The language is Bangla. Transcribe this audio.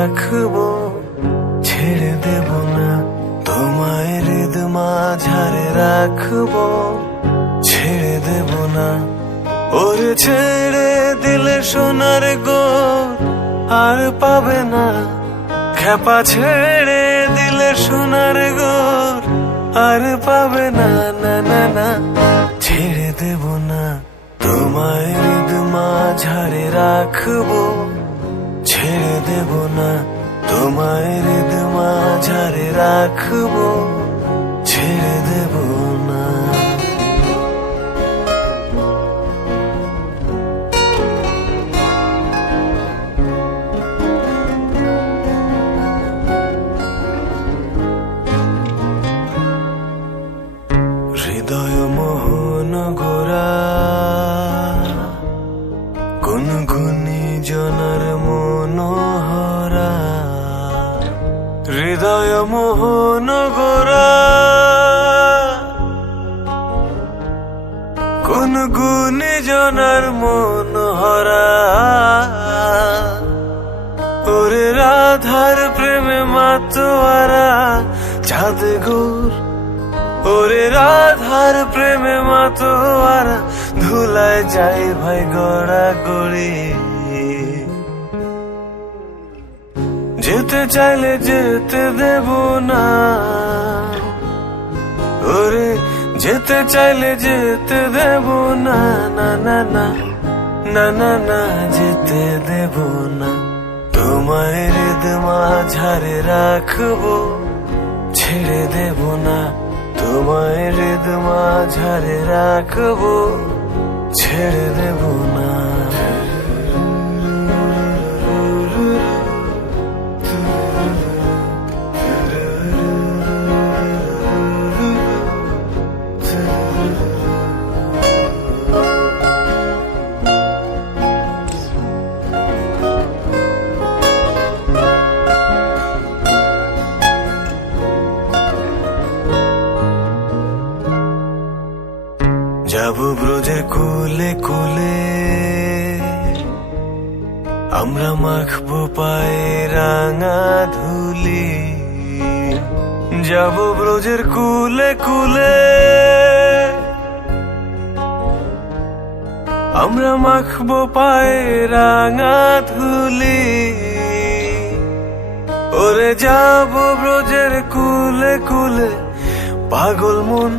রাখবো, ছেড়ে দেব না। তোমায় হৃদ মাঝারে রাখবো, ছেড়ে দেব না। ওরে ছেড়ে দিলে সোনার গোর আর পাবে না। খেপা ছেড়ে দিলে সোনার গোর আর পাবে না, না না না। ছেড়ে দেব না, তোমায় হৃদ মাঝারে রাখবো, ছেড়ে দেব না। তোমায় হৃদ মাঝারে রাখবো, ছেড়ে দেব না। হৃদয় মোহন গোরা গুনগুনি জনার মনোহরা। হৃদয় মোহন গোরা গুনগুনি জনার মনোহরা। ওরে রাধার প্রেমে মাতোয়ারা চাঁদ গোর। ওরে রাধার প্রেমে মাতোয়ারা ধুলায় যাই ভাই গড়া গড়ি। যেতে চাইলে যেতে দেব না, ওরে যেতে চাইলে যেতে দেব না, না না না না না না, যেতে দেব না। তোমায় হৃদ মাঝারে রাখবো, ছেড়ে দেব না। তোমায় হৃদ মাঝারে রাখবো, ছেড়ে দেব না। যাব ব্রজের কুলে কুলে, আমরা মাখবো পায়ে রাঙা ধুলি। যাব ব্রজের কুলে কুলে, আমরা মাখবো পায়ে রাঙা ধুলি। ওরে যাব ব্রজের কুলে কুলে, পাগল মন